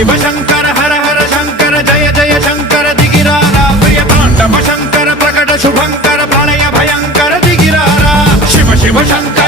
शिव शंकर हर हर शंकर जय जय शंकर दिगिरारा प्रिय तांडव शंकर प्रकट शुभंकर प्रलय भयंकर दिगिरारा शिव शिव शंकर